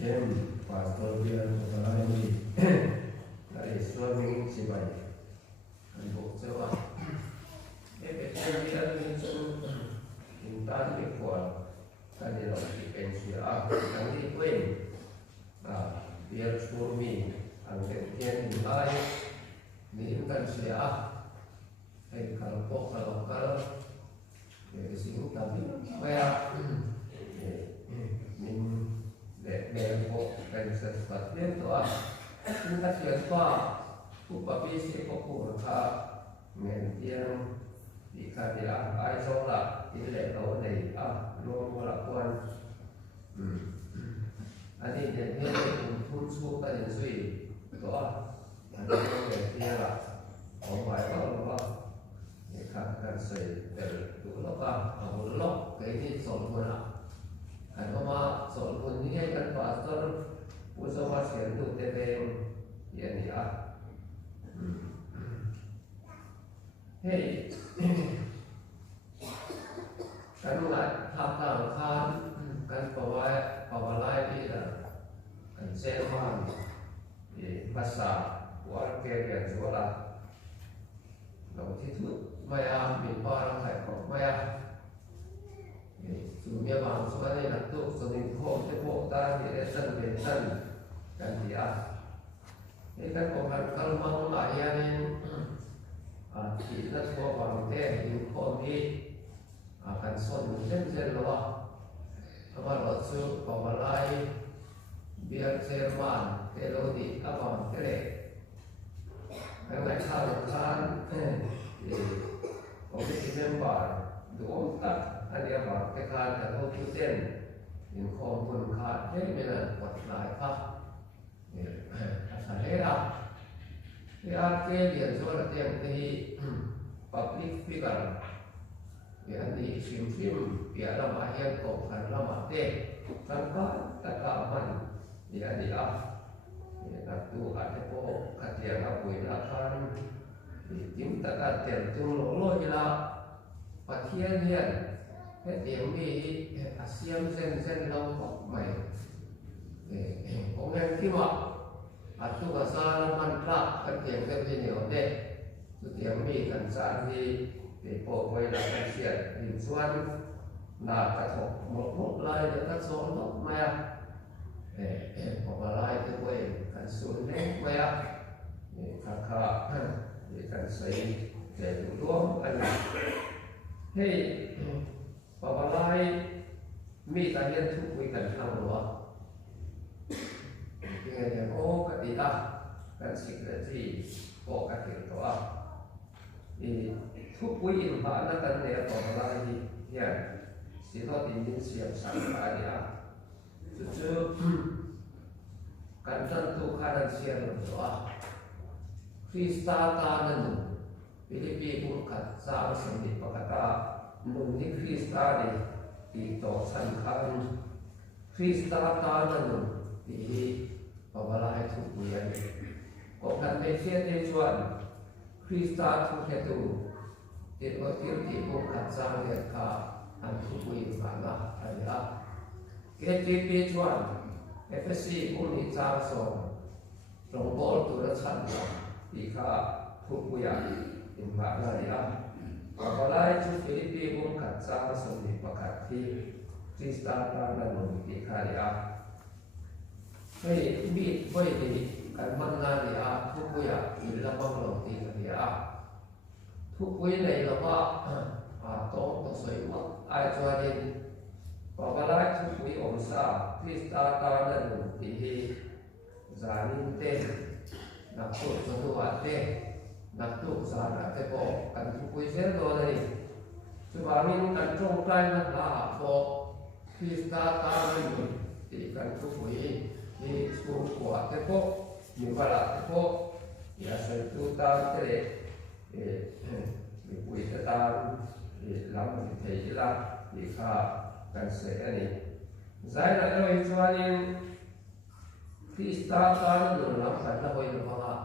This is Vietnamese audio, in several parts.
Em pastor dia orang ini dari suami si bayi, kan buktiwa. Betul dia itu intan di kuat, kan dia lagi pensiun. Yang di Queen, biar suami angkat dia mulai, ni kan siapa? Kalau dari sini kami kayak Beko dan sesuatu itu kita siapa upah bisi pokok mengentian jika dia ai solat tidak tahu dari luar melakukan ini jadi untuk suka dan sui itu ada yang dia orang baik orang kan sui dari dulu awal lo kayak soal mana kalau mah soal pun ini kan pastor usaha masih untuk tepeng ya ni hey kan nggak hafal kan pawai dia kan serman di bahasa warga yang jualan lalu itu maya minbar kayak maya Sumia bang sebenarnya nak sering tepuk tangan dia sendiri kan dia. Ini kan orang kalau mau layanin kita semua bang teh ini akan son sen loh. Kalau tu pawalai biar serman telodi abang kere. Kalau kalau kan okey member dua tak ada apa kekan atau kuten yang kompon kat ni bila buat lain asal era dia dia jual yang di public figure yang di film dia lama yang kau kan lama deh tanpa takaman dia tu ada po kajian apa yang akan tim tak ada tu lo jelah patian dia cái tiếng đi xiêm sen lâu bọc mày cũng nên khi mà tu cả sa là man tra cái tiếng cái gì nhiều đấy tu tiếng mi cần sa đi để bộ quay lại cái chuyện hình xuân là cả thuộc một lại để các số nó mày hoặc là lại cái quay cần xuống đấy mày khá để cần xây để đủ luôn anh hey pawalai mi tanya tu kuikan hang luar. Dengan yang ketika kan secretary ketika doa. Tu kuin mana kan dia pawalai ya. Siapa tinggal siap sampai dia. Cucu kan tentu kadang siap doa. Krista tanan Filipi bukan sama sendiri berkata nung ni Krista di tosan kan Krista tanan di pawalai tu punya kau kan mesia tujuan Krista tu itu bukan sama dia antu punya mana ada KTP tujuan FSC pun di Charleston Longbol tu racan di tu punya di mana dia Apalagi tu Filipi pun kata sendiri pakati Krista tangan memiliki karya. Hei, bit boleh di kan mana dia tu punya illa banglong di dia. Tu punya ni lepas atau sesuatu ajaran. Apalagi tu punya omsa Krista tangan memiliki zanin teh nak sesuatu teh. Naktu sana tepo kan tukui sendo dari sebamin kan congkai nak lah po Krista tahu ini kan tukui ini suku kuat tepo nyumbala tepo ya sesuatu tahu tere tukui tetan lama kita jelas jika kan saya ni saya nak tahu jualin Krista tahu dalam kata boleh lepas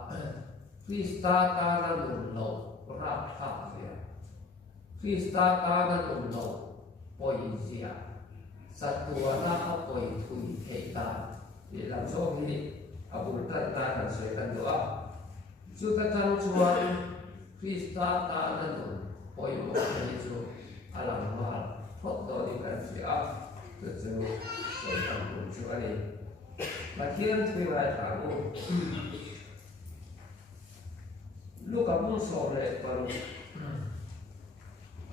Krista tanan lo rata dia. Krista tanan lo poesia. Satu anak poetui kita thì làm số thì abul tan ta kan soi kan doa chu ta chang chuan Krista ta nan un poi mo ni chu alam ma thot do ni kan sia chu chu soi kan kun chu ani Pathian thui lai ta lu lu ka bung so le paru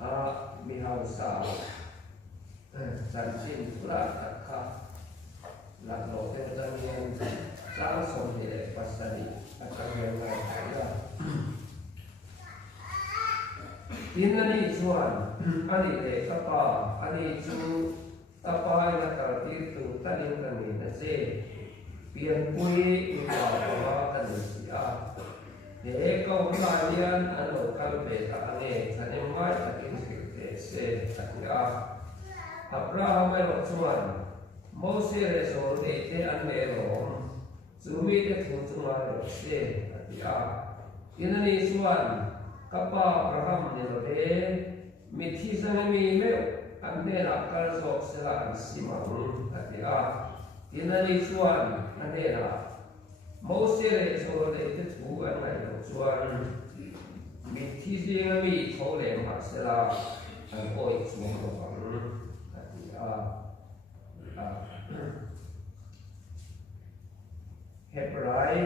a mi hau sa chan chin pura takha la lo te ta nien sa so ni le pasani akan yang lai ya tinani chuan ani le kapa ani chu tapa ina ka ti tu tanin kan ni na se pian pui ni pa pa kan ni sia ne ko la yan ano kal pe ta ane chanem mai ta kin te se ta ya Abraham ai lo chuan Mose re so te an me lo Zumi te thu chunga lo se ta ya tinani chuan kapa Abraham ni lo de mi thi sang mi me an ne la kal so se la an simang ta ya tinani chuan an ne la Mose re so le te thu an ngai lo chuan mi thi sing mi tho le ma se la an oi chung lo bang Hebrai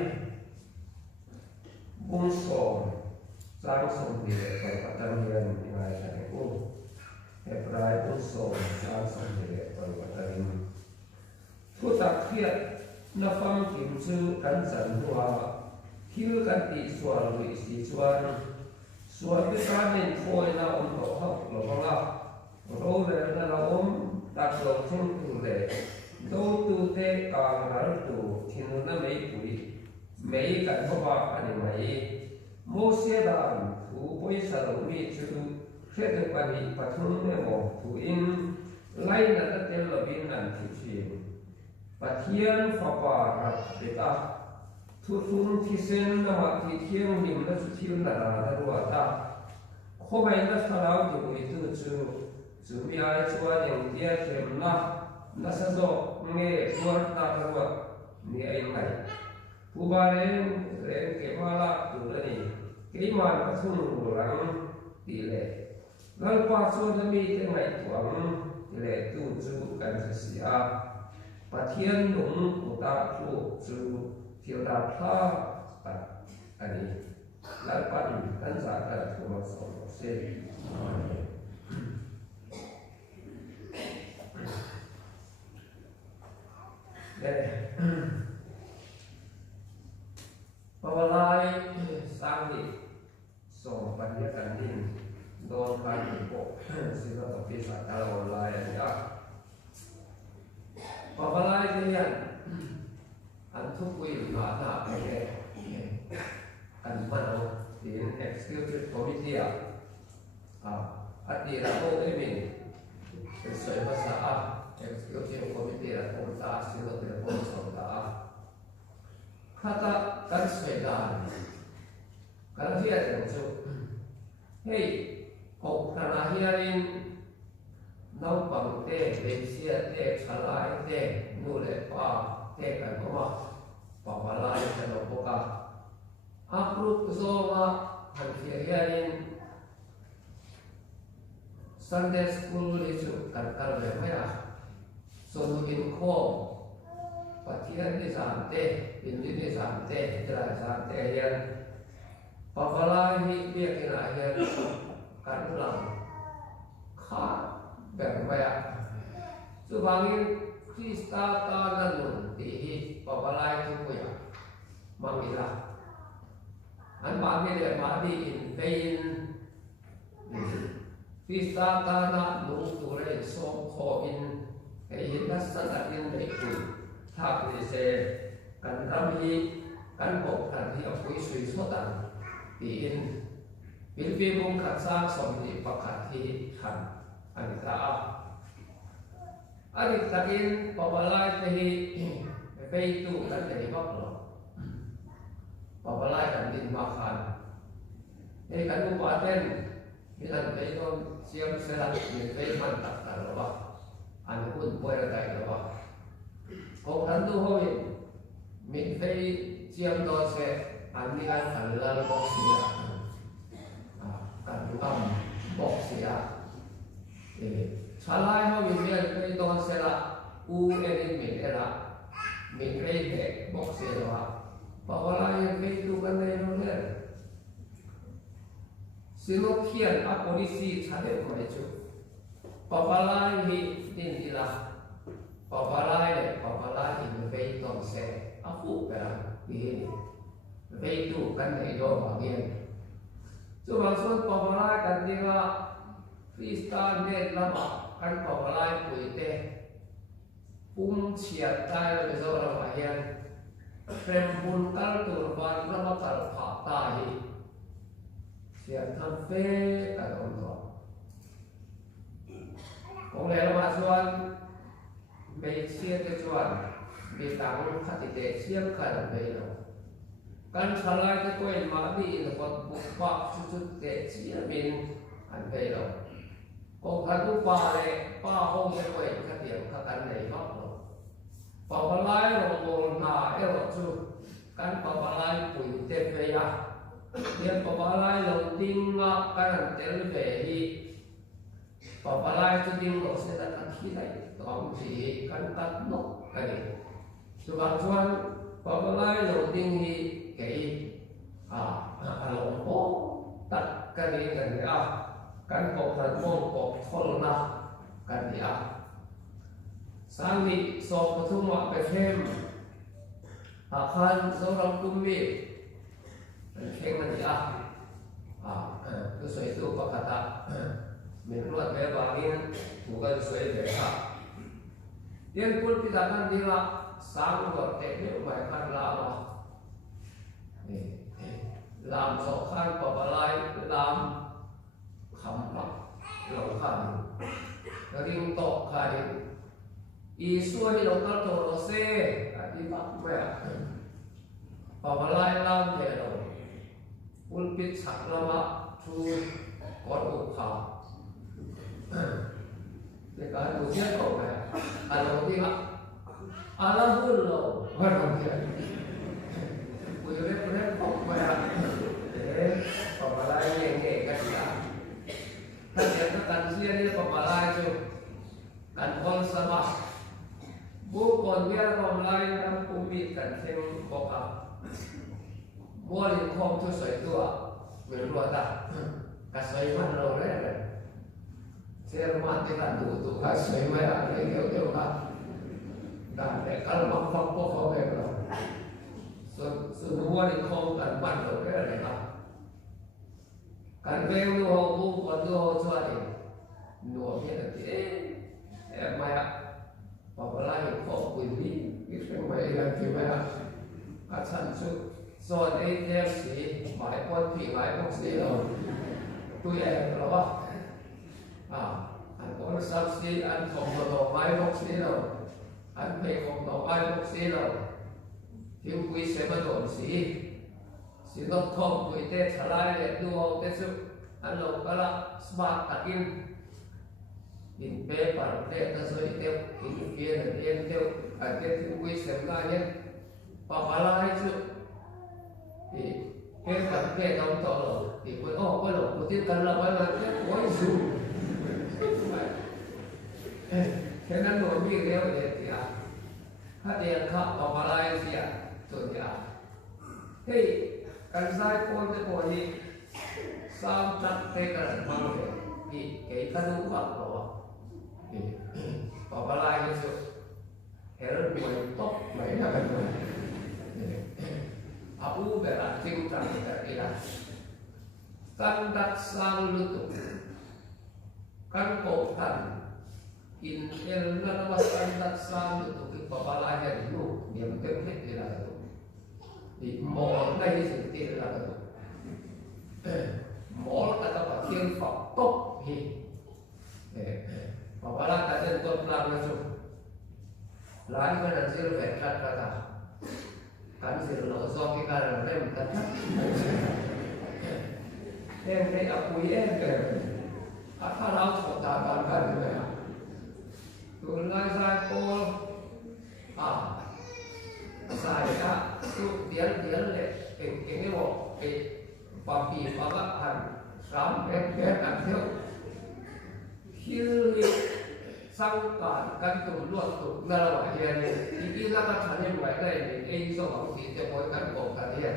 bung som sang som di perbuatan yang nilai dari Hebrai bung som sang som di perbuatan ini Tutak kiat nafam kim chu kan san hua hil kan ti suar lui si chuan suar ke kanin foi na to hak lo la ro le na la tak lo thung tu le do tu te ka har tu thinu na mei pui mei kan hoba ani mai mo se da thu poi sa lo mi chu khet pa ni pathum ne mo tu in lai na ta tel lo bin nan thi chi Pathian fapa rat deta thu thum thi sen na ma thi thiam nim na chu thil na ra da ru ta kho bai na salau ti pui tu chu mi ai chuan yang tia khem na sa zo nge suar ta ru ni ai ngai pu ba ren ke mala tu la ni ke man pa thum ru rang ti le ngal pa chu na mi te ngai tuang ti le tu chu kan sa sia Pathian lung uta chu chu thiêu da pha ta ani lalpan kan sa ta thu ma so se Pawalai sang ni so panya kan din don kan ko sila to pisa kalau lai ya Pawalai kalian antuk kui mana kan mana di executive committee ati rapo emin sesuai bahasa executive committee rapo ta sila telepon sonda kata kan sepeda kalau dia tentu hey kok karena hiarin nau bang te besia te salai te nule pa te kan koma pawalai kan opoka aprut zoma han hiarin Sunday school itu kan karbe maya sonu in ko Pathian ni samte indi ni samte jera samte hian pawalai hi dia kena hian kan lang khaแบบว่าสุบางิคริสตาตานันตีปปลายทุกอย่างมังอิละอันบางเนี่ยมาดีอินเป็นคริสตาตานันลุงตัวเรศส่งขออินไอ้ยินนัสสัตอินเด็กคุณถ้าคุณเสกันรำฮีกันบอกกันที่เอาคุยสุยสตันตีอินวิลฟีมุงขัดสร้างสมดีประคัดที่ขันAdik takin pawalai tehi feitu kan tehi baklo pawalai kan din makan kan upaten kita feitu siap serat ni feit mantap kalau anu pun boleh kai kalau kau kan tu hồi mình phải chiếm đo sẽ anh đi ăn khẩn là bốc xìa cần âm bốc xìa thì trả lại họ mình biết cái đo sẽ là u em mình là mình phải để bốc xìa đó và họ lại phải tu cái này nó đấy xin nó khiển áp policy trả lời mọi chuyện và lại thì đi là và lại mình phải đo sẽ áp phụ cái thì về tu kan này do bảo hiền cho bằng số bảo lại kan đi là Kristan nên là bảo kan bảo lại quỷ tê chiết tai là bây giờ là bảo hiền xem buồn tal tu van là bảo tal phá tai chiết thân phê cả đồng đó cũng là mà chuan về chiết cái chuan về tăng khát để chiết khát về đó kan salai ke ko en ma bi in ko pa chu te chi min an pe lo ko ka tu pa le pa hong ke ko en ka tiam ka kan nei ha lo pa pa lai ro mo na e ro chu kan pa pa lai pui te pe ya dia pa pa lai lo ting ma kan tel ve hi pa pa lai chu ding lo se ta kan thi lai tong chi kan tat no ka ni chu ba chuan pa pa lai lo ting hi cái lòng phố tất cái gì gần cái cột thần môn cột thôn na cái gì sáng đi so với thu ngoại cái thêm khăn số lòng cung vị thêm cái gì cái suy tu bậc ta mình luôn về vào đi một cái suy về tiên quân thì ta đang đi là sáng rồi để nếu mày khăn là làm sổ khăn và bà lai làm khẩm mặc lẩu khẩn riêng tổ khai y xuôi lẩu tao tổ lẩu xe đi bắt mẹ và bà lai làm về rồi quân biết sẵn là mà chú có đủ khảo để cả đủ thiết tổ mẹ lẩu đi ạ là hơn lẩu hơn đồng tiền Quý rep không mà để phòng lại nghề cái gì ta sẽ có cần riêng đi phòng lại chứ cần con sao mà bố còn biết phòng lại đang cũng bị cần thêm bọc áo mua liền không cho sợi tua mình luôn ta cả sợi mắt rồi đấy xe mắt thì là đủ cả sợi máy à để kiểu cả đã để cả mặc phong bố không về rồi sự mua thì không cần bắt đầu cái này cả cần về nuôi hồ cũng còn nuôi hồ cho thì nuôi cái là thế em mày ạ và lại có quyền đi cái chuyện mày là thì mày ạ các sản xuất rồi đây theo sĩ bài con thì bài con sĩ rồi tôi em đó anh có sao sĩ anh không có bài con sĩ rồi anh phải không có bài con sĩ rồi thiếu quý sẽ bắt đầu sĩ nó không quý tết trả lại để đua tết sự anh lâu cả là smart tạc in in bê bản tết ta rồi theo in kia là in theo anh tết thiếu quý sẽ ra nhé và bà lại chứ thì cái cảm kê trong tổ rồi thì quý cái lỗ của tiết cần là phải là tết quấy dù thế nên nổi việc đeo để thì hát điện khắp và bà lại gì tôi thì hey cần sai con cái của gì sao chắc cái cần mang về thì cái thân cũng bằng rồi thì và lại cái sự thế là mình tốt mấy là cần u về là kinh trạng cái là căn đặt sang lưu tục căn cổ thần in el là nó căn đặt sang lưu tục cái và lại cái đủ điểm kết hết thì là thì mỏ đây sự tiền là mỏ là ta bảo thiên phật tốt thì và là ta chân tốt làm là chung lại cái là riêng về cắt cả ta kan sir lo so ki kar rem ta em cái apui em cái ata lao so ta kan kan ya tu lai sai ko sai á su điển lệ em cái bộ cái bà bì bà bác hành sám em ăn theo khi sang cả căn tụng luật tụng là loại hiện thì là các thành viên ngoài này thì anh số bằng thì sẽ có căn bộ cả hiện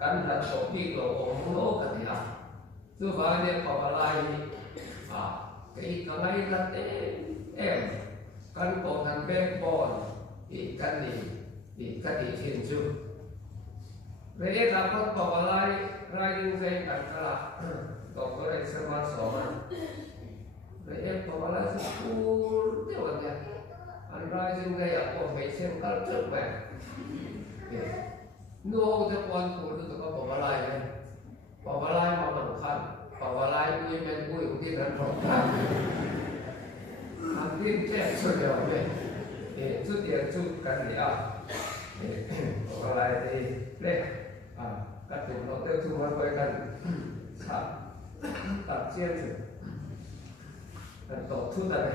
căn là số bị lộ ống lỗ cả hiện thứ ba này có lại cái này là em căn bộ thành bên bòn thì căn thì thiên chúa vậy là có lại riding dây căn là có cái sự mà số mà vậy có lại sự cool thế vậy anh riding dây ở có mấy xem cả trước mà nô cái quan của nó có lại này có lại mà mình khăn có lại vui men vui cũng đi đến phòng khăn anh tin chết rồi vậy thì chút tiền chút cái gì có lại thì đây các trường nó tiêu thụ với cần tập chiến rồi cần tổ thu này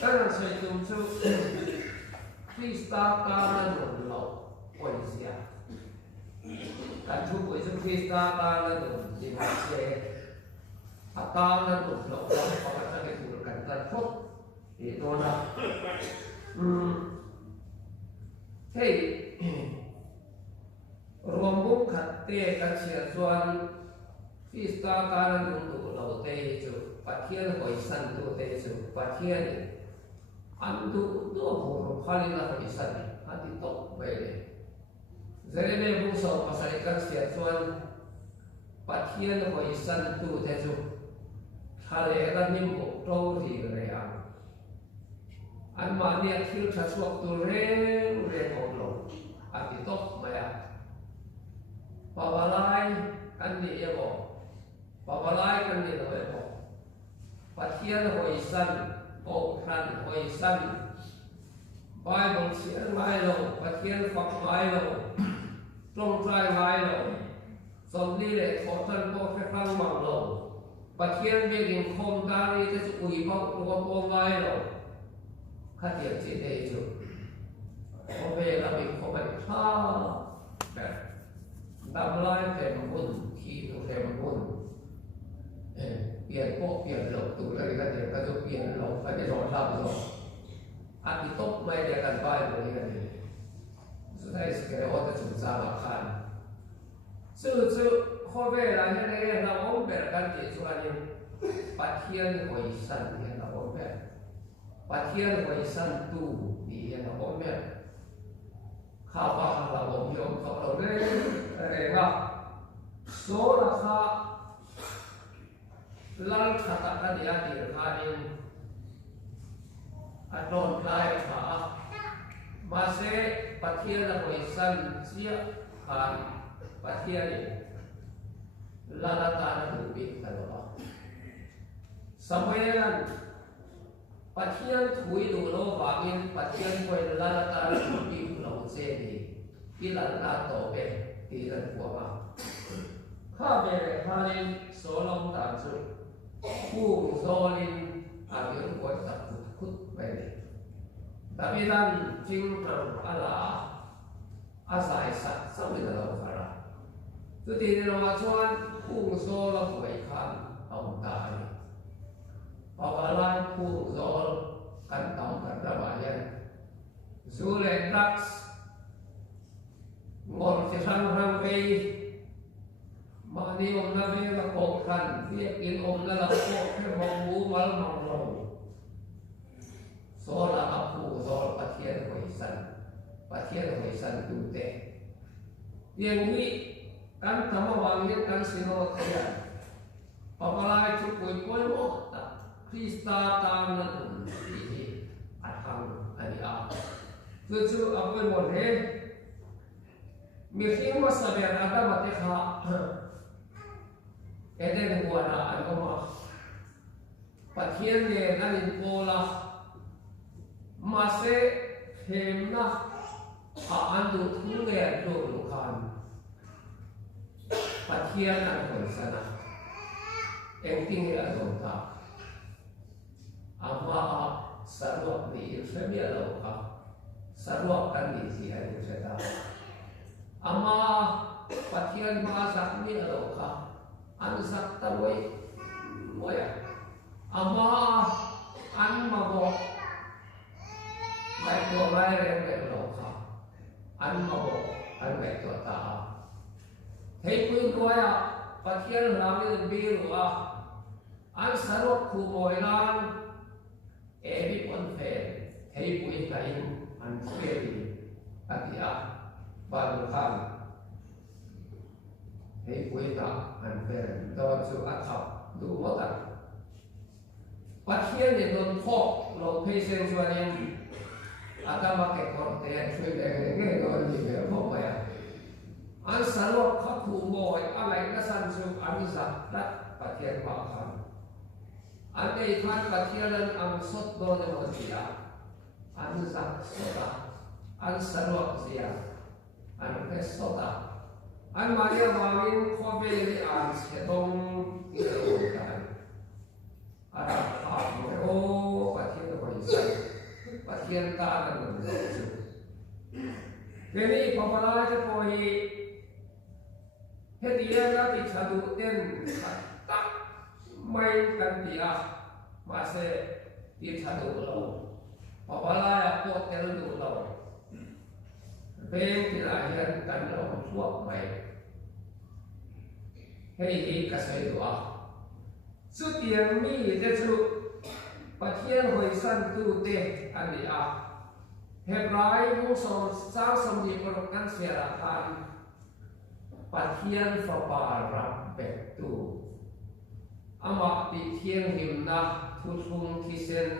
các bạn sẽ dùng cho khi start ra một lỗ quay xe các chú quay cho khi start ra một gì mà xe ta ra một lỗ đó có các cái thủ cần tân phúc thì tôi là thế rombong khatte ka chia chuan fista karan du lo te chu pathian hoi san du te chu pathian an du ho khali na hoi san ati to be zere me bu so pasai ka chia chuan pathian hoi san du te chu thale ra nim ko to ri re an ma ne thil tha suak tu re ho lo ati to maya Pabalai kan ni ego, pabalai kan ni lo ego. Pathian hoi san, o khan hoi san. Bible sian mai lo, pathian fak mai lo, trong trai mai lo. Som ni le thotan ko khe khang mang lo. Pathian be ging khom ta ri te chu ui bok lo ko mai lo. Kha tiek chi te chu. Ko ve la bi ko bai tha. Đam lai thèm buồn khi tôi thèm buồn biển bộ biển lộc tụ lại cái gì cái chỗ biển lộc phải để rõ ràng rồi ăn thì tốt mấy để cần bài rồi cái gì rồi đây cái đó ta chúng ta mà khăn sự khó về là như này là ông bé cần gì cho anh phát hiện hồi sanh thì là ông bé phát hiện hồi sanh tu thì là ông bé khá là ông hiểu không đâu đấy Rega, sola kha, lang khata kan dia dirhain, aton kai kha, mase pathian la hoisan sia khan, pathian ni, lala ta na dubi kalo. Samuelan, pathian thui du lo bagin, pathian koi lala ta na dubi kalo se ni, ilan ta to be. Thì là của mà khác về hai lên số long tạm sự khu do lên những của tập cút về tại vì đang chính rằng là giải sạch sau này là phải là thứ thì là cho khu do là của khăn ông ta và lại khu do căn tổng căn ra bài nhân dù lên tax ngon thì sang về mà đi ông na về là cổ khăn việc in ông là cổ cái mong muốn mal mong lòng số là áp phụ số phát hiện hồi sanh tu tế yang ini kan sama wangi kan sinot ya apalagi cukup koi mo Krista tanan ini atang ani a tujuh apa mo he Mungkin masa biar ada mati kah, ada buat apa mah? Pasien ni nanti pola masih hemna andu tungai dulu kan. Pasien ada di sana, tinggi ada tak. Amma sarwa ni Islamia lalu kah? sarwa kan ni si ai cheta ama pathian ma sak ni alo kha an sak ta loi moya ama an ma bo mai to lai re alo kha an ma bo an mai to ta hei pui goya pathian lam ni bi ruwa an sarwa khu moi lan ebi on fe hei pui kai an feri atia baru kan hei pui ta an feri do chu athap du motan pathian ni don tho lo pe sen chuanin atama ke korte chui le nge do ni be mo pa ya an sarwa kha khu moi alai na san chu an za tat pathian pa khan an nei khan pathian an am sot do de mo sia an zak soda an sarwa sia an ke soda an maria wangin khobe ni an sedong kan ara ha o pathian ko isa pathian ta kan lo chu keni papala je ko hi he dia na ti chadu ten ta mai kan dia ma se ti chadu lo papala ya ko tel du lo ben ti la hian kan lo suak mai hei hi ka sai du a su tiang mi te chu pathian hoi san tu te an ni a hebrai mu so sa som ni ko kan sia ra kan pathian fa pa ra be tu ama ti thiang him na thu thung thi sen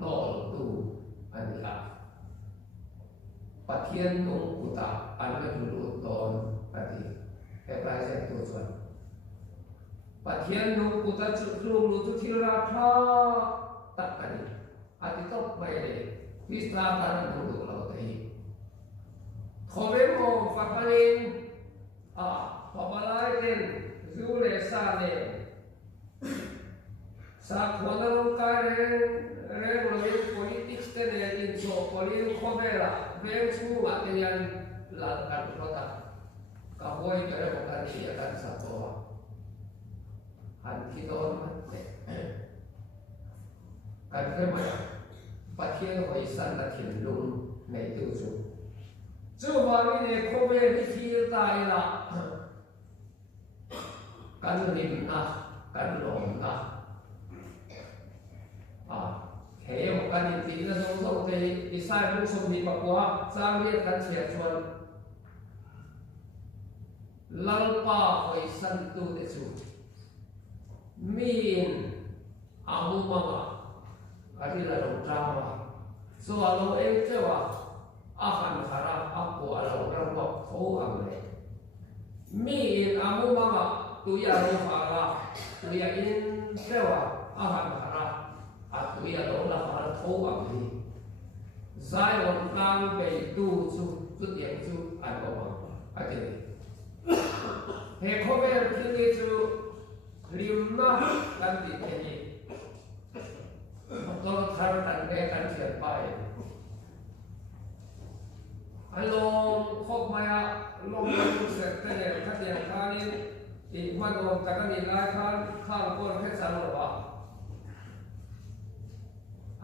nol tu an ni a pathian nung uta an na du ton pati hebrai se tu chuan pathian nung uta chu lu tu thil ra tha tak ani ati top mai le Isla tanah dulu laut ini. Khobe mo fakarin pabalai den zule sale sa khonalong kare re politik stene in so polin khobela bel su atelian lakan kota kaboi kare bukan dia kan satu han kidon kan kemana pathian hoi san la thin lung nei tu chu wang ni ne khobe ni thil tai la kan rim na kan lom na heo kan ti na so te isai lu som ni pa kwa sang ni kan chia chuan lalpa hoi san tu te chu min amu mama adi la long drama so alo em chewa ahan khara apo alo rambo tho ang le mi in amu mama tu ya lo khara tu ya in chewa ahan khara tu ya lo la khara tho ang ni zai on tang be tu chu tiang chu an bo ma ati he khobe thi chu lim na kan ti ni kalau thar tan be kan thian pai along khop maya long lu se te ne kha tiang khanin I man on takani lai khan khang kon phe san lo ba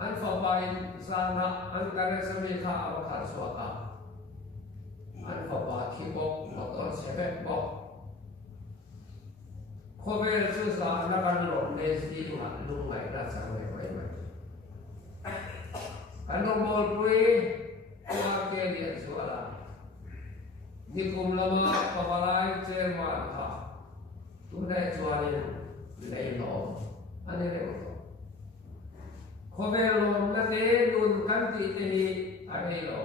an fa pai sana an kare sami kha aw khan so ka an fa ba thi bo motor se be bo khobe su sa na kan lo ne si ma lu mai ra sang mai mai mai an bol pui kwa ke dia suara nikum lama pabalai chairman tha tunai chuani lei lo ane le ko khobe lo na te dun kan ti te hi ane lo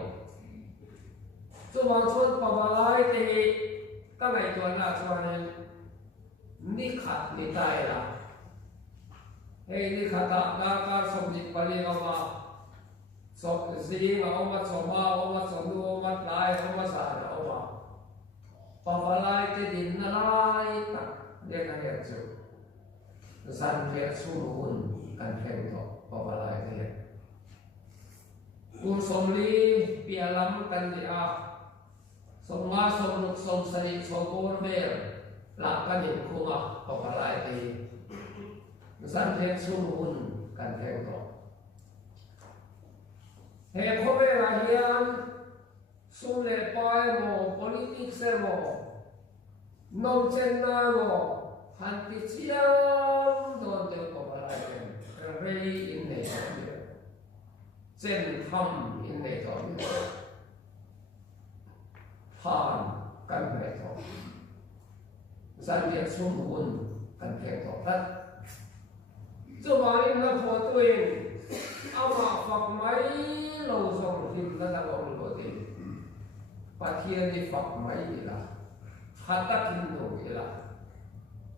chu wang chuan pabalai te hi ka ngai chuan na chuani ni khat ni tai la hei ni khata da ka som ni pali ama so zi oma choma oma chonu oma lai oma sa oma pabalai te din na lai ta de ka he chu san he chu hun kan he to pabalai te u som li pialam kan ni a som ma som nuk som sari som bor mer la kan ni kuma paparai ti san theng sum hun kan theng to he khobe la hian sum le pai mo politics mo nom chen na mo han ti chiang don te paparai ten rei in nei chen tham in nei to han kan nei to san theng sum hun kan theng to tat cho mà in là phổ tuyên ông mà phật mấy lâu xong thì nó đang còn có gì và thiên đi phật mấy gì là phát tác thiên đồ gì là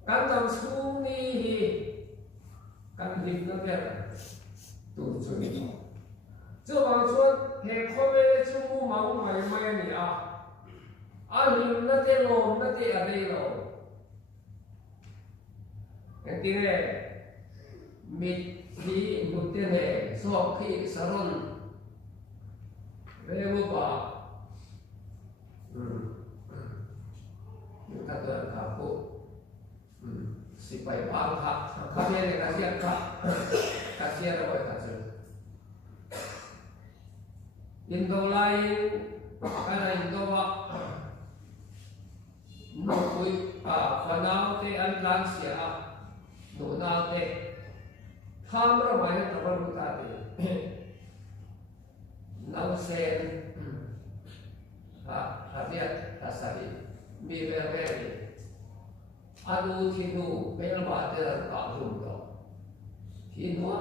căn tâm xuống đi căn hình nó biết tu chuẩn cho mà chuột hệ khó về chung mu máu mày mày nè anh hình nó thế lồn nó thế ở đây rồi cái tiếng này mít khi một tiền hệ so khi saron về vô bà những các tuần khảo phụ sĩ bảy ba khá thế này cá xe là gọi cá xe Indo lain karena Indo nukui fanau te Atlansia nunau te tham ra mai ta ban ta te nau sen hadiat tasari mi ververi adu thinu pel ba te ka hum to thinu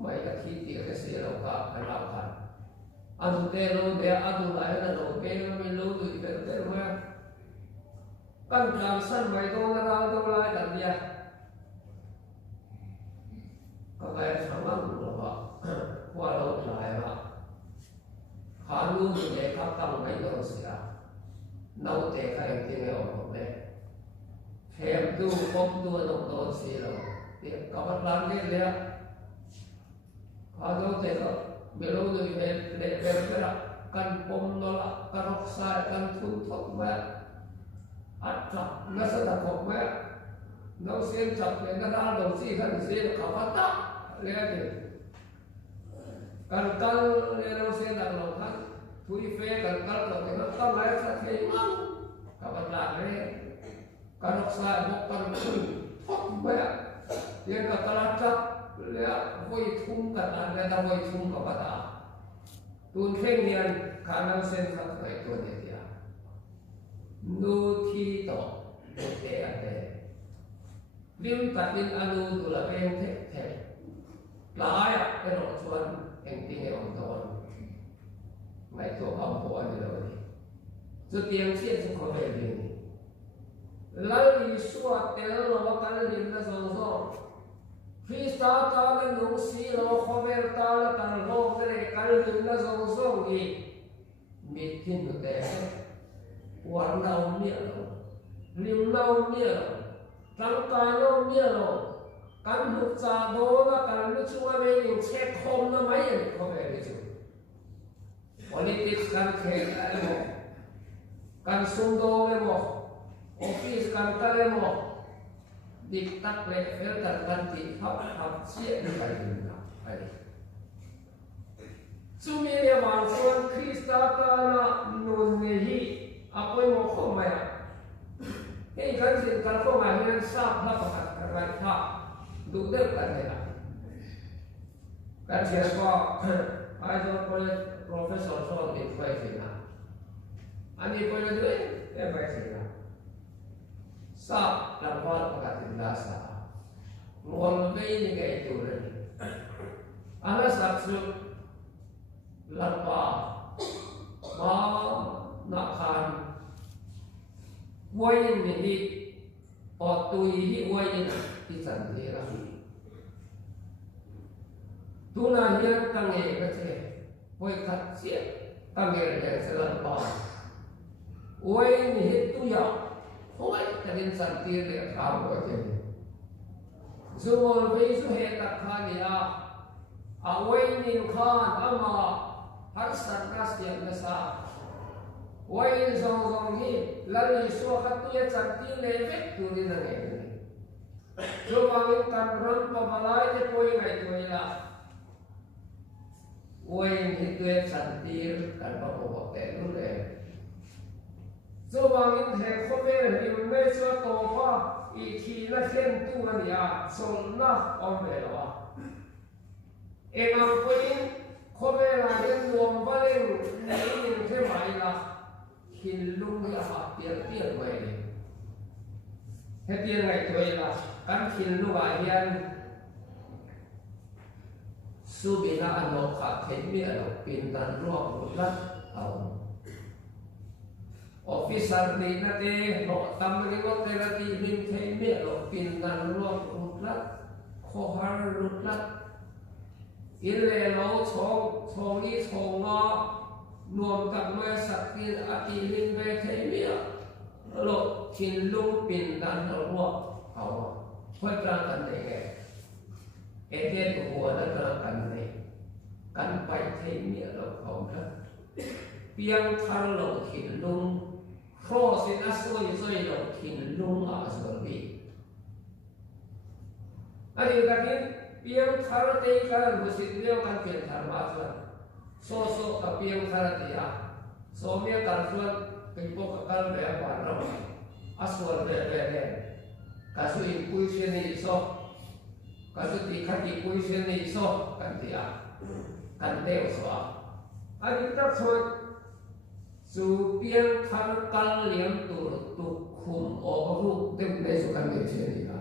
mai ka thi ti ka se lo ka kana ka adu te lo de adu lai na lo pe mi lo tu ti te ma kan kan san mai do na ra do lai kan dia các bạn sáng lắm rồi họ qua lâu lại họ họ luôn để các tâm mấy đồ xỉa nấu để các em tiếng ở một bên thêm tu phong tu nấu đồ xỉa rồi thì các bạn làm cái gì họ nấu để nó bị lâu rồi để cái là căn phong đó là căn học sai căn thu thục mẹ ăn chặt nó sẽ là một mẹ nấu xiên chặt để nó ra đồ xỉ thân xỉ nó phát tắc lihat ni, kalau yang saya nak lakukan, tui fe kalau kita tahu layak sahaja imam, kapan lagi, kalau saya bukan thot banyak, dia kata lacak, lihat voi thung kata anda voi thung kepada, tuan kenyan kalau saya satu itu dia, nuti to, nuti ada, lim takin anu tu lah yang tek. Lại cái nội xuân hành tinh hệ ông thôn mày thuộc ông của anh rồi chứ tiền chuyện chứ không về gì lấy đi suốt tiền nó mà cái gì nó xong xong khi ta nó nung xí nó không về ta nó càng lo cái này cái gì nó xong xong thì mít thiên được thế quán nào miệng liêm nào miệng trắng cay nào miệng kan hút trà đô là kan hút chung với những xe khom nó mấy vậy không phải cái gì politics kan khen lại một kan xung đô với một office kan cái với một diktat lệ phép kan chỉ học chuyện như vậy vậy chúng mình là hoàn toàn Christa ta là nôn nehi apoi một không mày cái kan gì kan không mày nên sắp là phải phải đủ được cái này là cái chuyện có ai đó có professor so thì phải gì nào anh đi coi được em phải gì nào sắp làm quan của các tỉnh đa xã nguồn gây những cái chủ đề anh là sắp sửa làm qua mà nạp hàng quay những cái ở tùy hi quay những cái sản thế là tu na hiền tăng nghệ cái gì quay khát xiết tăng nghệ là sẽ làm bao quay những cái tu học quay cái đến sản thế để làm cái gì dù một ví dụ hệ đặc khai à quay những khan ama har san na siam na sa wai zong zong hi lali so khat tu ya chak ti le vek tu ni na nge jo wangin kan ron pa balai te poi ngai tu la wai ni tu ya chan tir kan pa bo te lu le jo wangin he kho me hi me so to pa i khi na khen tu ani a sol na om le wa engam poin kho me la yen nuam ba le nei ning the mai la hin lung ya ha tiar tiar mai le he tiar ngai tu la kan hin lu wa hian su bina an lo kha the mi a lo pin dan ro ru la au officer ni na te no tam ni ko te la ti lim the mi a lo pin dan ro ru la kho har ru la in le lo chong ni chong nga nuam tak ma sak tin a ti lim ve the mi a lo hin lu pin dan ro au khoi trang kan nei nge e te ko ho na trang kan nei kan pai the mi lo khom tha piang thar lo hin lung cross in asoi lo hin lung a so bi ani kakin piang thar te kan musit leo kan pen thar ma chuan so ka piang thar te a so me kan chuan pe po ka kal be a pa ro aswal be be kasu intuition ni so kasu ti khati intuition ni so kan dia kan deu so ani ta chon su piang thar kal liam tu khum o ru tem ne su kan de chen ni la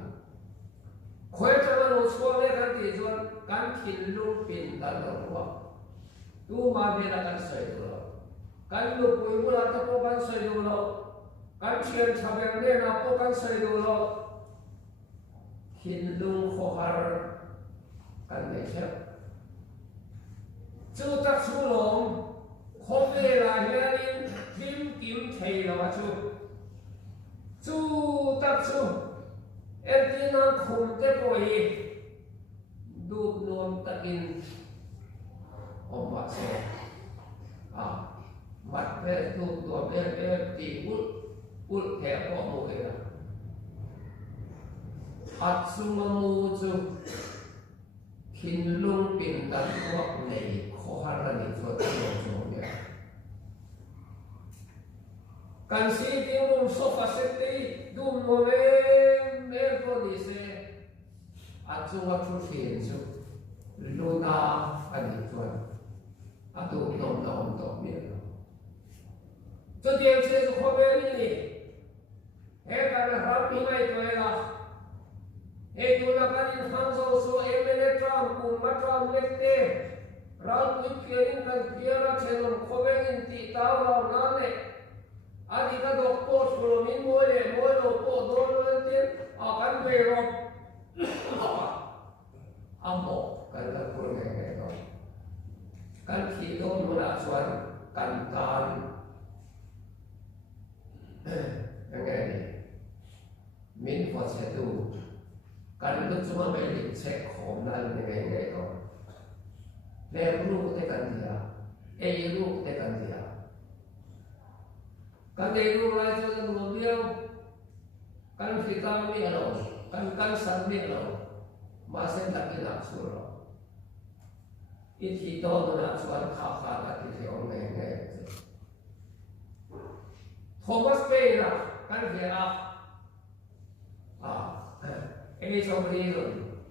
khoi cha lo so le kan ti chon kan thin lu pin dan ro tu ma be la kan sai do kan lu pui mu la ta po kan sai do lo kan chian cha be ne na po kan sai do lo hin lung kho har kan ne chep chu tak chu long kho ve la hianin kim kim thei lo chu tak chu em tin an khum te poi du nuam takin om wa se mat ve du du ve ti ul he ko mo he la at sung mu chu hin lung pin dan ko nei kho har ni cho ta lo cho ne kan si ti un sofa set ti dum mo me ko ni se at chu wa chu hin chu lu na ani cho a tu nom to mi lo cho tiang se chu kho be ni he kan ha pi mai to la e tu la kan in ham so emene tram ku ma tram lekte ral ku kirin kan kiara chenon khobengin ti taw ra na ne adi ka dok po so min mo lo po do lo te a kan be ro amo kan ka ko nge do kan ki do mo la chuan kan tan nge ni min fo che tu kan lu cuma beli cek khom nan nge ko le lu te kan dia e lu te kan dia kan de lu lai cho lu biao kan fita mi alo kan san mi alo ma sen tak ina su ro i thi to na chuan kha ka ti the on nge Thomas Paine kan dia ini sobrino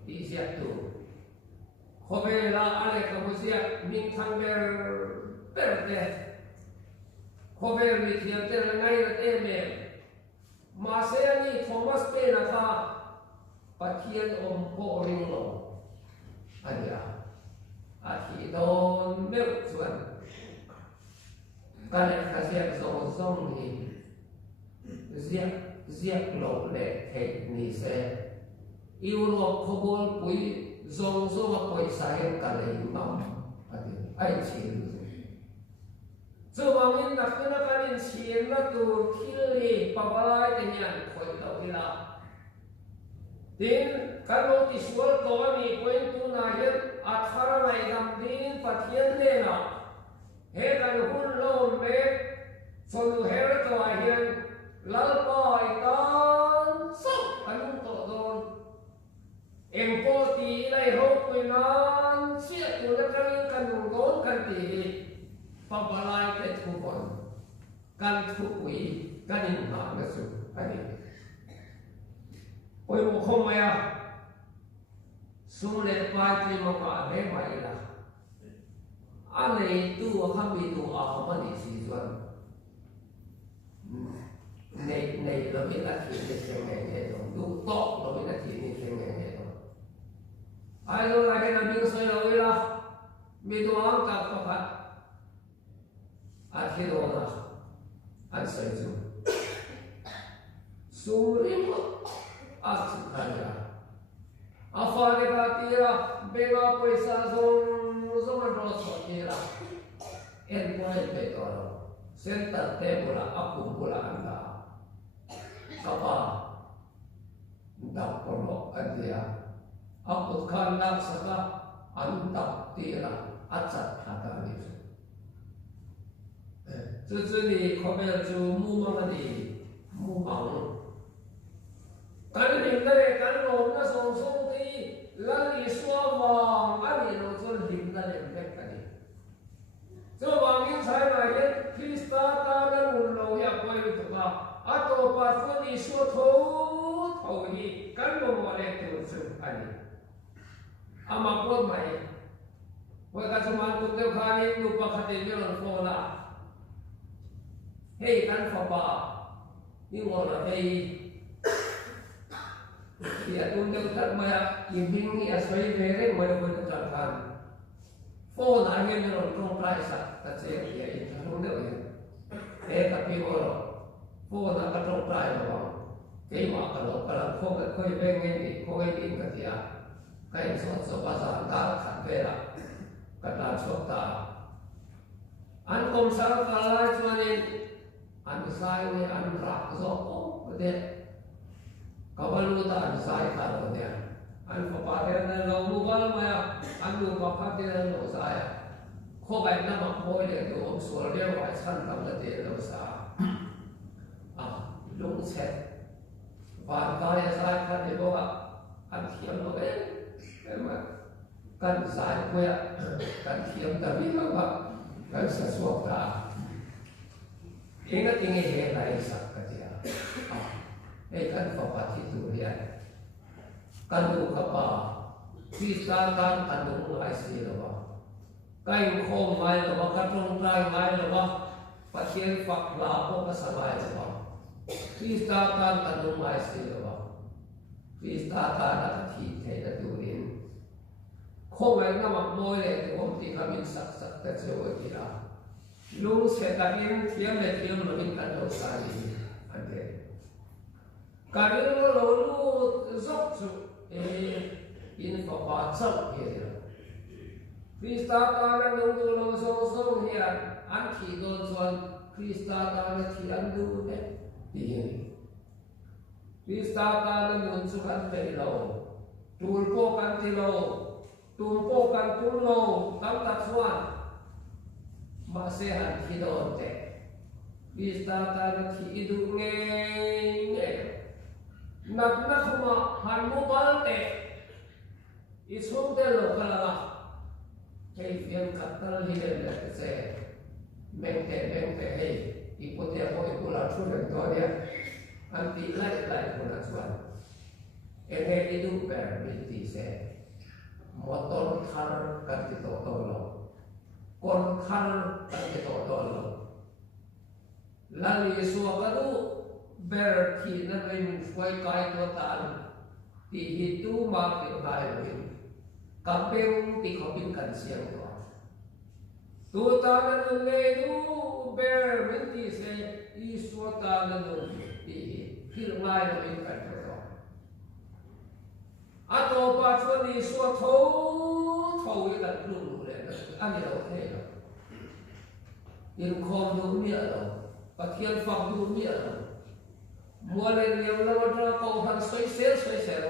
di siap tu. Kobela ale kamu siap mintang berde. Kobel ni tiap terangai eme. Masih ni Thomas Paine ka pakian poring lo. Ada. Akhir don mel tuan. Kalau kasih song ni siap lo le teknik se. Europe khobol pui zong poi sai ka le mam ati ai chi zo wangin nakna kanin chien na tu khili pabalai te nyan khoi to ila din kalo ti sual to ni point tu na yen athara nai dam din pathian le na hệ cần hun lôn mê son hệ rất là hiền lal bòi con sốc anh không tổ đồn em cô tí này hốt quỳ non siết của nó cần dùng gốn cần tỉ bà bà lai cái thu bọn cần thu quỷ cần hình mạng là sự anh ấy ôi một không mày à xuống lên vai thì mà cả đấy mày là anh này tu không bị tu ở mà đi xí xuân này là biết là chuyện này thế này rồi tu tốt là biết là chuyện này thế này rồi ai rồi ai là biết soi rồi là biết tu ăn cắp có phải anh khi đó là anh soi chú xuống anh chụp cái gì apa mereka tira bela pesa zon rosso tira el point petoro center table akumula anda kapa ndak kono adia aku kan nak saka antak tira achat hata ni tu ni khomer chu mu mangani mu mang kan ni le kan rom na song song ti lan li suwa wang ani lo chon lim na le mek ka ni so wang in sai na ye krista ta na mun lo ya koi tu ba ato pa fu ni suwa tho ni kan mo le tu su ani ama ko mai wa ka saman tu te kha ni lu pa khate ni lo fo la hey kan fa ba ni wo la hey dia tunjuk tak maya imbing ni asai bere maya boleh terkan. Phone angin ni orang price tak saya dia itu tunjuk ya. Tapi orang phone nak terong price orang. Kei mak kalau phone kau pengen ni kau ingin kerja. Kau so pasal tak kan bera. Kata cokta. Ankom sal kalai cuma ni an sai ni an rak so betul. Kawalu tak saya kalau dia, anu pakai dan lalu bukan maya, anu pakai dan lalu saya. Kau baik nama kau dia tu, om suara dia wajib santam dia lalu saya. Lung set, pakai saya kan dia bawa, antiam tu memang kan saya punya antiam tapi apa kan sesuatu dah. Ingat ini lain sak kerja. Kan fapati tu dia kandung kapa kita kan kandung aisi lawa kain khom mai lawa katung trai mai lawa pasien fak lapo kasamai lawa kita kan kandung aisi lawa kita kan ati thei turin khom mai namak moi le om ti kamin sak sak ta chewa tira lu setakin tiam le tiam lo min kandung sali ante Kalau lalu zok tu, ini apa cak dia? Krista tanah nunggu lalu song hian, anti don tuan Krista tanah tian dulu ni. Krista tanah munculkan telau, tulpokan telau, tulpokan tulau, tampak tuan masih anti don te. Krista tanah hidup ngeng. Nak cuma hanmu balte, isung telo kalau yang kata lihat lihat saya mengte hey ikut dia kau ikut langsung dan tu dia anti lain pun tuan. Ini itu berbeda saya motor car kan kita tolong, kon car kan kita tolong. Lalu suatu berarti nak menfuai kai tu tan, di itu mak kai lagi, kampung di kopin kan siang tu. Tu tan le tu berarti se isu tan di hilai lagi kan tu. Atau pasal isu thau ikan dulu le, ani okey lah. Yang kau dunia lah, pakian fak dunia lah. Mulai yang lawan kau han soi sel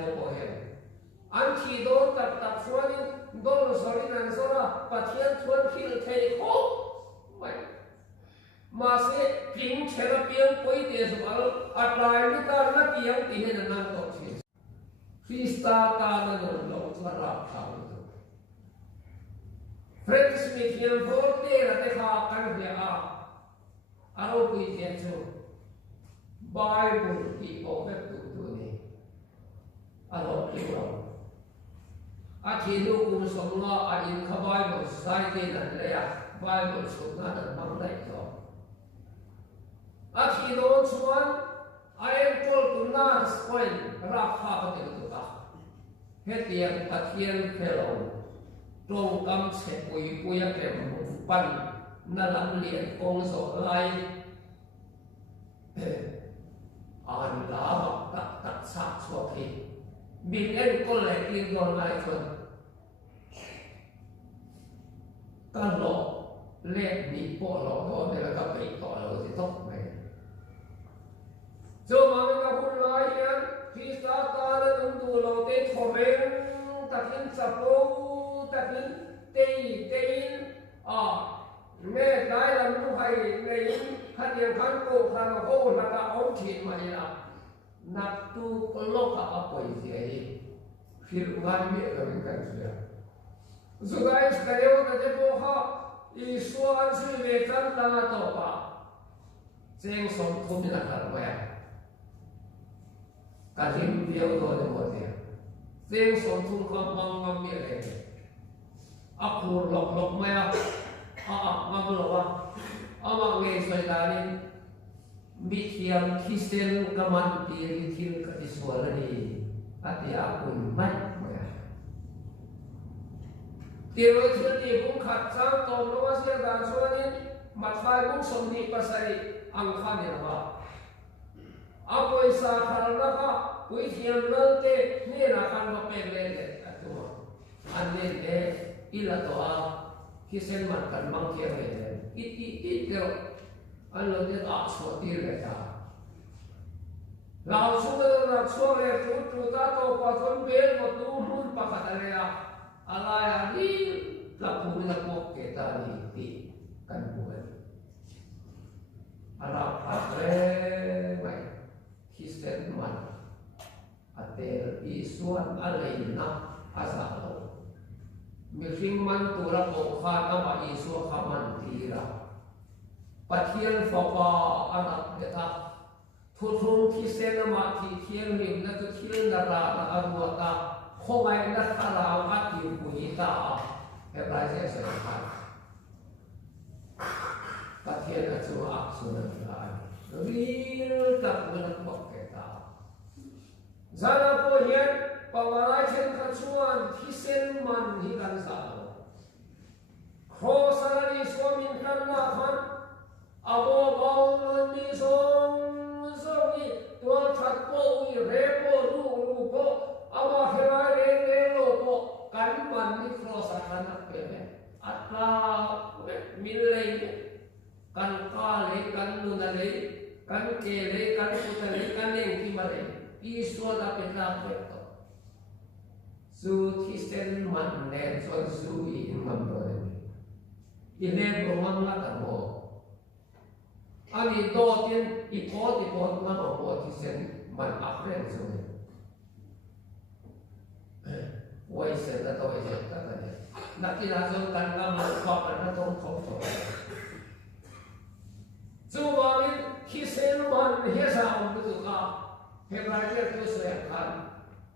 mau bohen. Anti don tak suami don sori nan sora patian tuan kil tei ko quấy tiền số al lại như ta nó tiếng thì hiện là năng tổ chức Krista ta là người lâu cho ra thảo được Fred Smith hiện vô tê là tê khá căn địa alo quỳ tiền số Bible thì có phép tụ này alo kêu lòng chỉ lúc cũng sống ngõ in khá Bible sai tên là lẽ Bible sống ngã là mong đại rồi chỉ đó chuan em call to Nars Point ra phá cái điều đó hết tiền thiên fellow trong cam sẽ quỳ cái một phần nó làm liền công số lại anh đã bắt sát số thì mình em có lẽ tiền còn lại thôi cái lộ lên đi bỏ lộ đó thì là các bị tỏ lộ thì tốt này cho mà mình gặp hôm nay hiện khi ta ta đã đúng đủ lộ tế thổ bên ta khiến sắp lô ta khiến tê mẹ đại làm lúc hay này khăn điểm khăn cổ khăn hô là ta ổn thịt mà là nạp tu có lô cả áp quỷ gì ấy khi lúc ngang miệng là mình cần gì dù cái cái điều cái chế bộ họ ý số ăn suy về chân là tổ bà xem sống thông là thật mẹ cả hiếm điều thôi là một điều xem sống thông không ngang miệng này áp hồn lọc mẹ ngang lọc mà nghe xoay ta đi bị thiam khi xem cái màn tiền thì thiên cái số là đi thì áp hồn mất tiền rồi chuyện gì cũng khát sang tôm nó mà xem đàn số này mặt phai cũng sống đi pasai ang khan đi nào à bây giờ khăn nó ha bây giờ lần thế này là khăn nó bền lên đấy anh nên để ila to khi xem mặt cần mang kia về ít điều anh lần thế đã số tiền này ta lão số là số này chú ta to qua thôn bên một tu luôn bắt cả đây à alaya ni lapu na po kita ni kan buat Arab atre mai Kristen man ate isuan alena asalo mifing man tura po khan ama isu khaman tira pathian fopa anak beta thuthung Kristen ama thi thiel rim na tu thiel na ra na aruata không ai đã thà lao phát triển của chúng ta hiện tại sẽ xảy ra các thiên là số ác số này là real tập của nó bọc cái ta giờ là cô hiện bảo lại trên các chuan khi xem man thì cần sao khó sao đi số mình cần là khăn abo bao lần đi xuống đi tua chặt bộ rễ bộ ru bộ ama herai re lo po kan man ni cross anak pe atla milei kan ka le kan luna le kan ke le kan puta le kan ne ki mare iso da pe na pe to su Kristen man ne so su I man do ne ne bo man la ta mo ani do tien I po man o po Kristen man apre so ne quay sẽ là tôi sẽ tất cả này nãy khi là dùng cần làm một hoặc là nó không thôi dù mà mình khi xem mà hết sao ông cứ dùng à hiện tại cái tôi sẽ ăn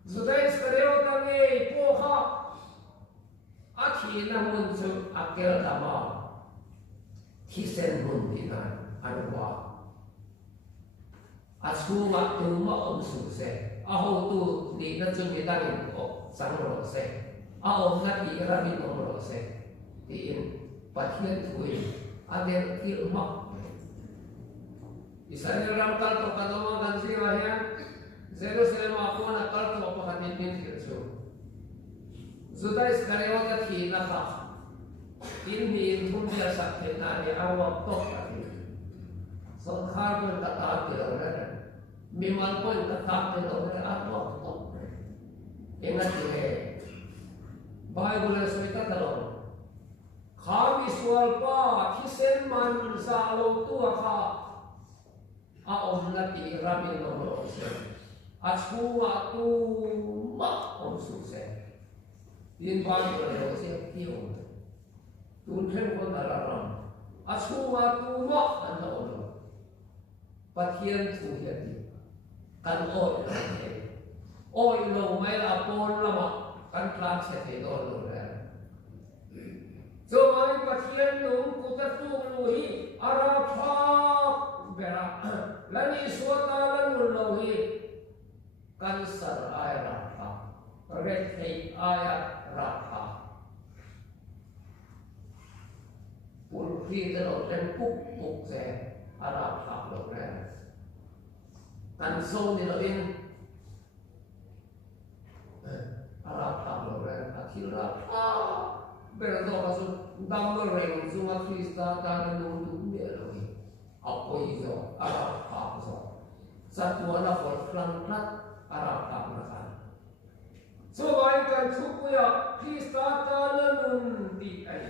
dù đây sẽ đều tăng nghe po ha thì là muốn dùng akil dama khi xem muốn đi nào ăn qua su mà tu mà ông su sẽ hậu tu đi nó chung với ta liền có sáng rồi sẽ ông ngắt đi ra bên ông rồi sẽ thì bắt hiện tuổi ada kêu mọc Israel orang kalau kata kan sih lah Jerusalem aku nak kalau apa kan ini gitu sudah sekarang waktu kita lah ini pun dia sakit nari awak tok lagi sengkar pun tak tahu kita memang pun tak tahu kita awak tok ingat ini Bible cerita kalau kami swalpa kisen man sa lo tu aka om na ti ramin no se a chua tu ma om su se in ba yo se ki om tu then ko na ram a chua tu ma an no pathian thu hian ti kan oi oi lo mai la pon lama kan tlan se thei do lo re so mai pathian nung ku ta tu lu hi ara pha bera lani suata lan lo hi kan sar ai ra pha re thei aya ra pha pul khi ta lo ten puk puk se ara pha lo re kan so ni lo in ara pha lo re akhil ra pha bera do ka su dam lo reng su ma krista ta na nu du me lo hi apoi zo ara pha zo sa tu na for klang klat ara pha na kan so bai kan chu ku ya krista ta na nun ti ai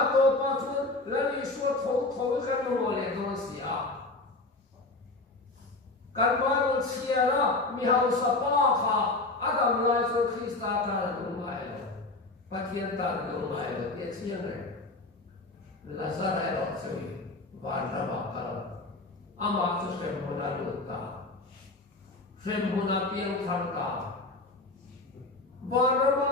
ato pa chu la ni su tho tho kan mo le do si a kan ba lo chia la mi hau sa pa kha adam lai so krista ta na nun mai pathian ta lo mai lo ye chiang re lazar ai lo so van ra ba ka ama chu sem hona lu ta sem hona piang thang ta van ra ba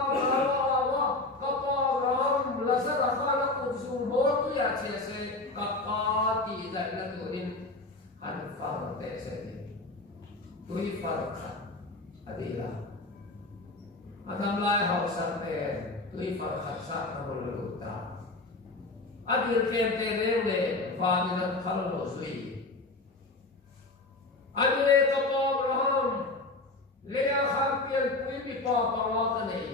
wa ka pa ram lazar kha la ku su bo tu ya che se ka pa ti dai na tu in han fa te se ni tu hi fa kha adila adam lai hau san te tui farhat sa kamul luta adil kem te rele faminan khallo sui adile kapo abraham lea khampian pui mi pa parata nei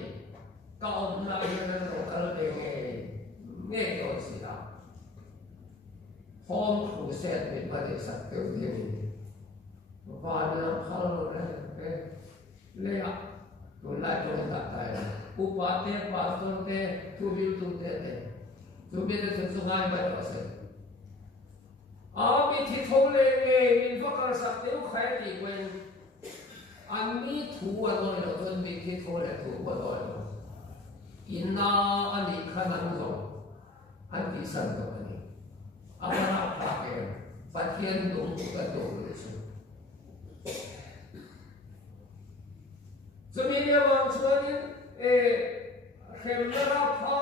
ka om na yan ro kal de nge to sila hom khu set mi pa de sak te ni faminan khallo re lea tu la tu ta ta upate pastor te tu bil tu te tu bil te sungai ba lo se a mi thi thong le nge min fakar sak te u khai ti kwen an mi thu a no lo ton mi thi thong le thu ba lo inna ani khanan zo an ti san do ani amana pa ke pathian dum ka do le su so mi le wang chuanin khem na ra pha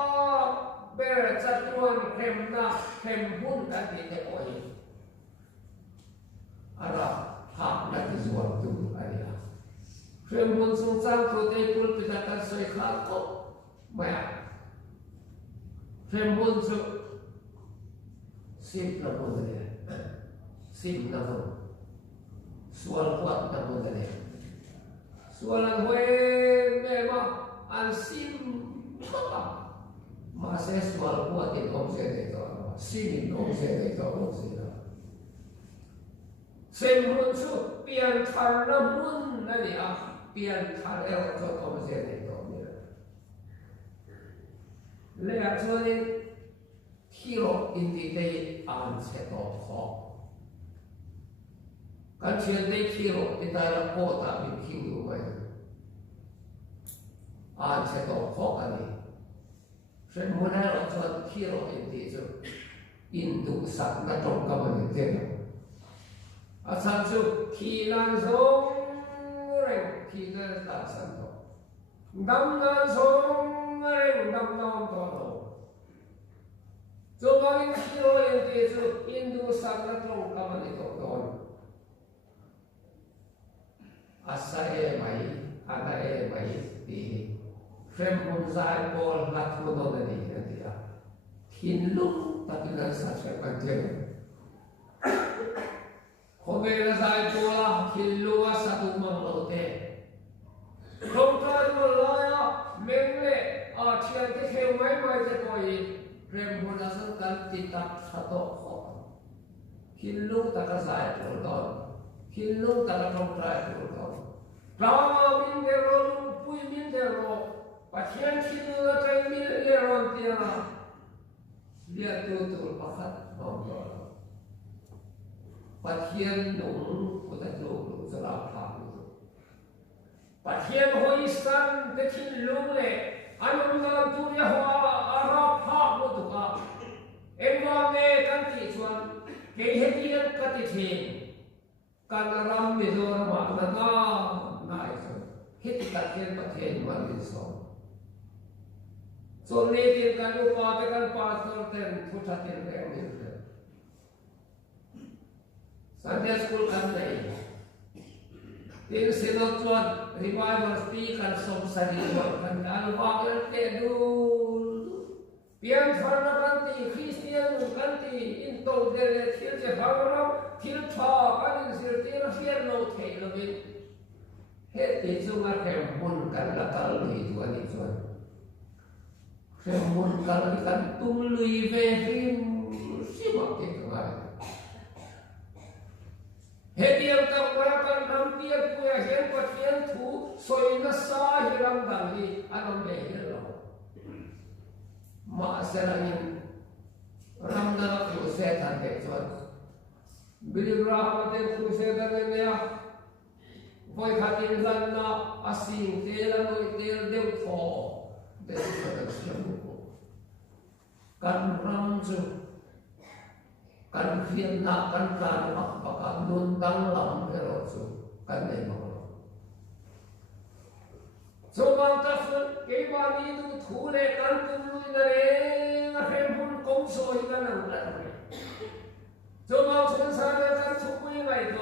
ber chatuan khem na khem hun kan ti te oi ara ha na ti zuam tu ai la khem hun sung chang tu te kul pi ta kan soi kha ko ma khem hun su sim na hun de sim na hun sual kuat na hun de sualan hoi me ma an sim pa ma se sual kuat in om se de to sim om se de to om se da sem hun su pian thar na mun na ni a pian thar el to om se de to ni le a chuan in hero in the day an se to kho kan chen dei hero ti ta la ko ta bi king du mai an se to kho ani sen mo na lo chuan hero in ti chu in du sak na tong ka ma ni te a chan chu khi lan zong re khi ga ta san to dam na zong re dam na to lo so ma in hero in ti chu in du sak na tong ka ma ni to don asa e mai ana e mai ti frem hun zai pol lat mo do ni ti a thin lu ta ti na sa che kan te ko ve la zai pola thin lu a sa tu ma lo te không ta mo la ya meng le a thian te kheu mai mai te ko i frem hun a san kan ti ta sa to kho thin lu ta ka zai pol do thin lu ta ka không trai pol do Rama min dero pui min dero pathian thinu la kai min le ron tia dia tu tu pakhat nom do Bát Thiên nung của đất lục sẽ làm phá Bát Thiên hoi san để thiên lung lệ anh nam tu ya hoa ara phá một tụ cả em vào nghe căn thị chuan cái hết đi căn thị thiên căn ram mi do mà na nai chuan hết Bát Thiên mà đi xong so này tiền căn lu pa te căn pa so ten thu thắt tiền cái ông như thế Sunday school kan này tiền xin lỗi chuan revival speak kan som sa đi kan alu pa cái du pian phật kan ti Christian kan ti in tông de thiel che phang thiel tha kan in sir tiền hier no thei lo bin hết ti chung a kem mun kan la kal ni tu ani chuan muốn cần tung lùi về phim xí mặc cái thứ này hết điểm tập qua cần làm tiền của hiện có thiên thủ soi nó xa hi làm đằng đi anh làm bể rồi mà sẽ là những làm đó khu xe thành cái chuyện bây giờ họ đến khu xe thành cái này voi khát tiền lần nào asin tiền là người tiền đều thọ để cho được sống kan ramju kan khiên na kan plan mak pakan nun tang lam hero chu kan nei mo so mang ta phun ke ba ni tu thu le kan tum lui na re a hem hun kong so hi kan na la so mang chun sa le kan thu pui ngai to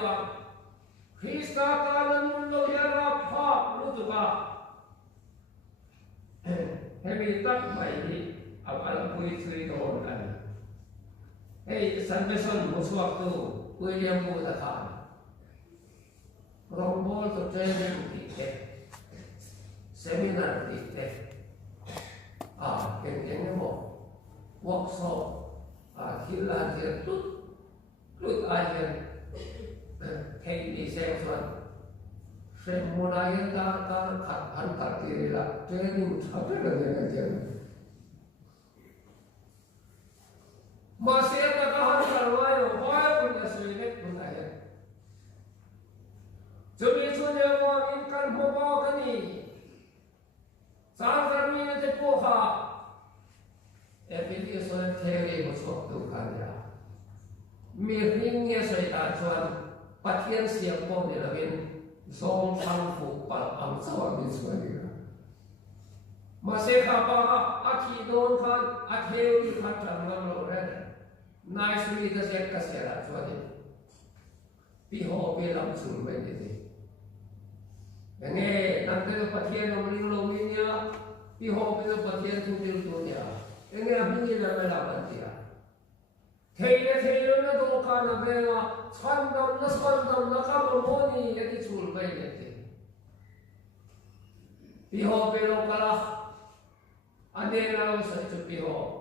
Krista ta lan nun lo ya ra pha lu tu ba hemi tak mai ni apalang pui three don kan hey sanbeson musuak tu William Buddha rombol to training ti seminar ti cái mo workshop khilan dia tut ai hen cái đi xem xuân xem mua ai ta khát ăn khát thì là training thấp rất là nhiều chuyện mà xem là các hắn cả loài rồi hóa cũng là suy nghĩ cũng là vậy cho nên cho nên mà mình cần mua bao cái gì sáng ra mình sẽ mua ha em biết cái số theory một số tu kan ya mình nghe sợi ta chuan Bát Thiên siam phong này là bên song sang phụ bát âm sao mình suy nghĩ mà sẽ khá ba khi đón khan theo đi phát triển làm rồi đấy nai suy ta sẽ cái sẽ là cho đấy bị họ bị làm sụn bên đấy nghe năng cái Bát Thiên ông linh long minh nhá bị họ bị Bát Thiên thu tiêu tu nhá nghe không như là mấy làm gì à thế nó đâu có nào về mà xoan đông nó khắp mọi nơi cái gì sụn bên đấy bị họ bị làm cái là anh em nào sẽ chụp bị họ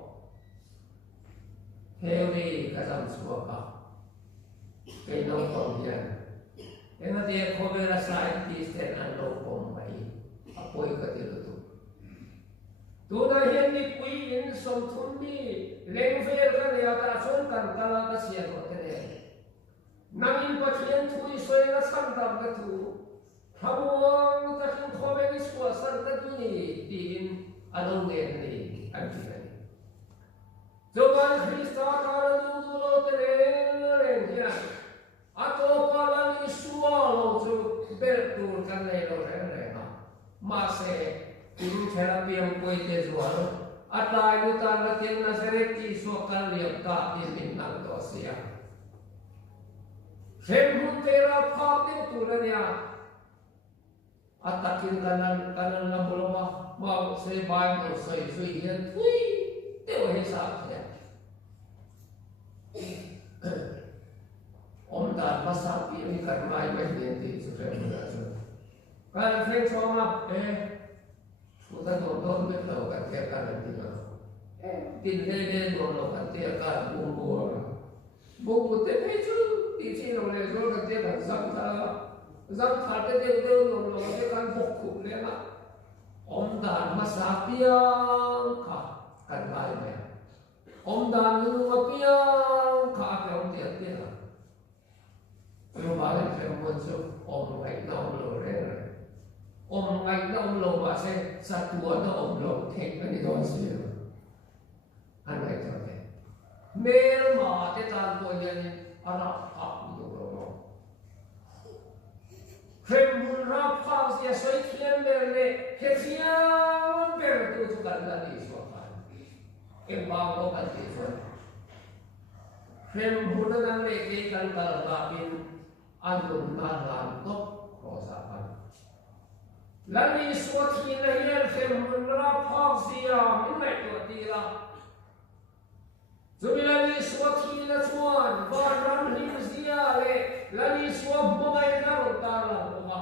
theo đi cái dòng suốt cả cái nông công nhân em nói thì không phải là scientist nên anh nông công vậy apoi cái điều đó tu na hiện đi quý in sông thun đi lên về cái này ta xuống cần ta là cái gì của cái này nằm in Bát Thiên thui xoay nó sang đầm cái thu thằng ông ta không có mấy cái xua sang cái gì đi in anh ông nghe này anh chị này Tuhan Krista kalau dulu tereng ya, atau kalau ni sualo tu betul kan lelo rena, masih ini terapi yang kuat jual, atau itu tanda tiada sereti suakal yang tak diminang dosia. Sembun terapi itu ya, atakin kanan nambulama mau sebaik mau sesuai tui, dewa hisap ya. Om dan masapi ini kan mai di sudah kalau friend sama sudah nonton betul kan dia kan tidak nonton kan dia kan bumbu teh itu di sini oleh kan dia kan zam tharte dia nonton dia kan buku lena om dan masapi yang kan mai Om dan nunggu piang kah om dia. Rồi bà lên xem một số ôm ngày nào lửa đấy rồi. Ôm ngày nào lửa bà sẽ sát tua nó ôm lửa thịt cái gì đó xíu. Anh này cho thế. Mê mà thế ta tôi nhận anh học học được rồi. Krem mun ra phao xia xoay thiên bè lệ, hết thiên bè tu tu cần là đi xuống phải. Em bao có cần đi xuống. Krem mun năng lệ cái cần là pin anh luôn làm tốt có sao anh. Lần đi xuống thiên này lên krem mun ra phao xia mình lại tuột đi ra. Rồi lần đi xuống thiên là xuống và rắn hiu xia lệ. Lagi suap mobile na rotar lang kuma.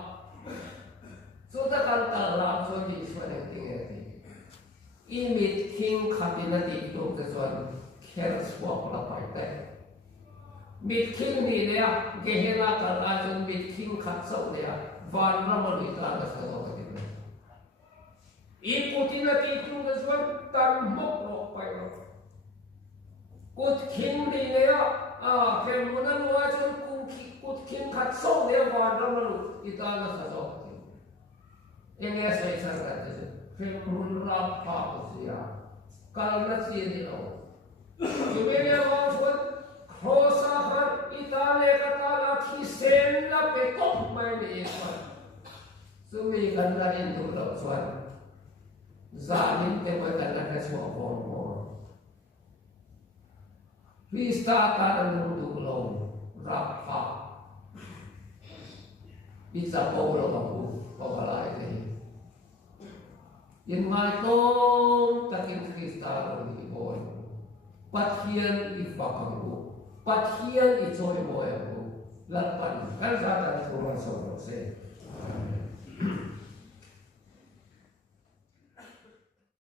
So ta kanta lang so di so na tingeti. Imit king kabinati do ke so care swap la paite. Mit king ni le gehela ka la mit king khat so le van na mo ni ta na so ko ti. Iputinati do ke so tan mok ro pai ro. Kut king ni le kem munan wa chun cút kim khát sâu để vào trong nó ita nó khát sâu em nghe say sang cái gì phim run rap pha của gì à kalau nó gì đi đâu chúng mình nghe vào chuột khosa khát ita lệ cái ta là khi sen là bị cốc mai đi chuột chúng mình cần là đi tu lâu chuột giả định để mà cần là cái số vốn vốn Vista kadang tu lâu rap pha Bisa paulo kamu pawalay ni. In my tong takin kristal ni boy. Pathian ipakamu. Pathian ijoy mo ako. Lapan kan sa tan so se.